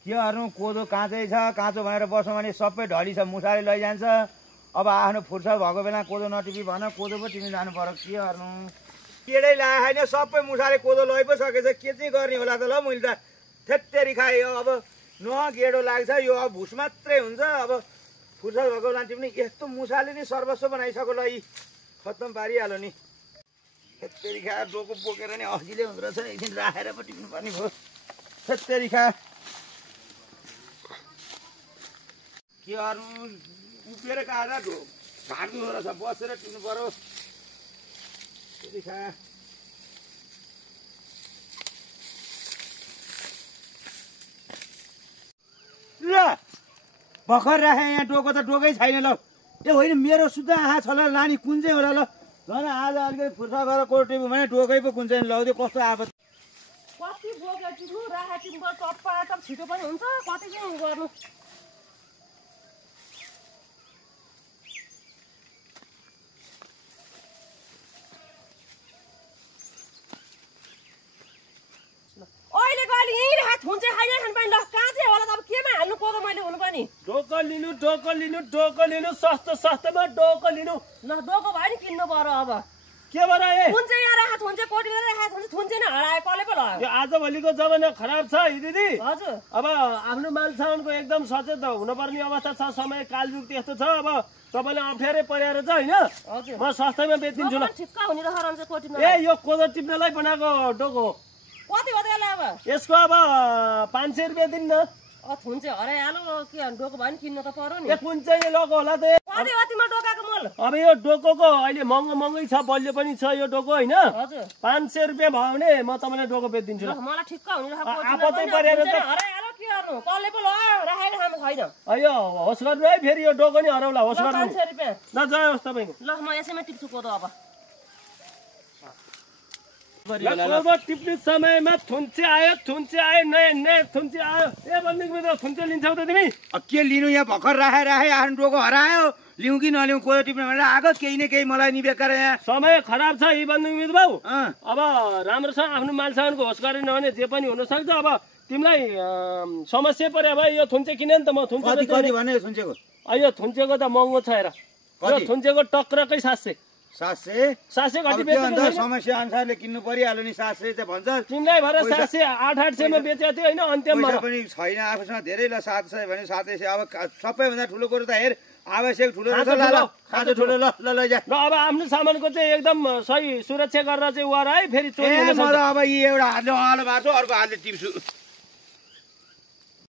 के गर्नु कोदो काँचै छ काँचो भनेर बस्नु भने सबै ढली छ मुसाले लैजान्छ अब आफ्नो फुर्सद भएको बेला कोदो नटिपी भन कोदो पो टिपी जानु पर्यो के गर्नु केडै लागेको छैन सबै मुसाले कोदो लै पो सकेछ के चाहिँ गर्ने होला त ल मैले त थेत्तेरी खाएँ अब न गेडो लाग्छ यो अब भुस मात्रै हुन्छ अब फुर्सद भएको बेला टिप्ने यस्तो मुसाले नि सर्वस्व बनाइसक्यो ल यी खत्तम पारिहाल्यो नि थेत्तेरी खा डोको बोकेर नि अघिले हुँदो रहेछ एकदिन राखेर पो टिप्नु पर्ने भयो थेत्तेरी खा के गर्नु उभिएर काँदा घाँट दुख्दो रहेछ बसेर टिप्नु पर्यो खा ल भर्खर राखेँ यहाँ डोको त डोकै छैन ल ए होइन मेरो सुत्दा आँखा छ ल लानी कुन चाहिँ होला ल झन् आज अलिकति फुर्सा गरेर कोदो टिप्यो भने डोकै पो कुन चाहिँ लौदियो कस्तो आफत कति बोकेर टिप्नु राखेर टिप्नु टप्पा टप छिटो पनि हुन्छ कति चाहिँ गर्नु अहिलेको अलि यहीँ राख थुन्चे खाइ खानु पाइन् ल कहाँ चाहिँ होला त अब केमा हाल्नु कोदो मैले हुनु पनि डोको लिनु सस्तोमा डोको लिनु ल डोको भयो नि किन्नु पर्यो अब के बनाए थुन्चे यहाँ राख थुन्चे कोटी राख थुन्चे नै हरायो कसले पो लगायो यो आजभोलिको जमाना खराब छ दिदी हजुर अब आफ्नो माल सामानको एकदम सचेत हुनुपर्ने अवस्था छ समय कालयुग त्यस्तो छ अब तपाईँले अप्ठ्यारै परेर छ होइन हजुर म सस्तैमा बेचिदिन्छु ल ठिक्क हुने रहन्छ कोटीमा ए यो कोदो टिप्नलाई बनाएको डोको कति हो त्यसलाई अब यसको अब 500 रुपियाँ दिन्न थुन्चे हराइहाल्यो के डोको भयो नि किन्नु त पर्यो नि ए कुन चाहिँ लोको होला त कति हो तिम्रो डोकाको मोल अब यो डोकोको अहिले महँगै छ बलियो पनि छ यो डोको होइन हजुर 500 रुपियाँ भयो भने म तपाईँलाई डोको बेचिदिन्छु ल मलाई ठिक्क हुने आपत्ति परेर त हराइहाल्यो के गर्नु कसले पो लगायो राखेर खानु छैन अयो होस् गर्नु है फेरि यो डोको नि हराउला होस् गर्नु 500 रुपियाँ ल जय होस् तपाईँको ल म यसैमा टिप्छु कोदो अब कोदो टिप्ने समयमा थुन्चे आयो नयाँ थुन्चे आयो ए बन्दुक मित्र थुन्चे लिन्छौ त तिमी के लिनु यहाँ भर्खर राखेँ आफ्नो डोको हरायो लिउँ कि नलिउँ कोदो टिप्नु भनेर आएको केही न केही मलाई नि बेकार यहाँ समय खराब छ यी बन्दुक मित्र बाबु अब राम्रोसँग आफ्नो माल सामानको होस् गरेन भने जे पनि हुनसक्छ अब तिमीलाई समस्या पर्यो भाइ यो थुन्चे किने नि त म थुन्चे कति भने थुन्चेको यो थुन्चेको त महँगो छ हेर यो थुन्चेको टक्रकै 700 कति बेच्नु समस्या अनुसारले किन्नु परिहाल्यो नि 700 चाहिँ भन्छ तिमीलाई भएर 700 800 मा बेचेको थियो होइन अन्त्यमा पनि छैन आफूसँग धेरै ल 700 भने 700 अब सबैभन्दा ठुलो कुरो त हेर आवश्यक ठुलो रहेछ ल खाँचो ठुलो ल लैजा ल अब आफ्नो सामानको चाहिँ एकदम सही सुरक्षा गरेर चाहिँ वर है फेरि चोरी हुन सक्छ अब यी एउटा हातले अगालो बाटो अर्को हातले टिप्छु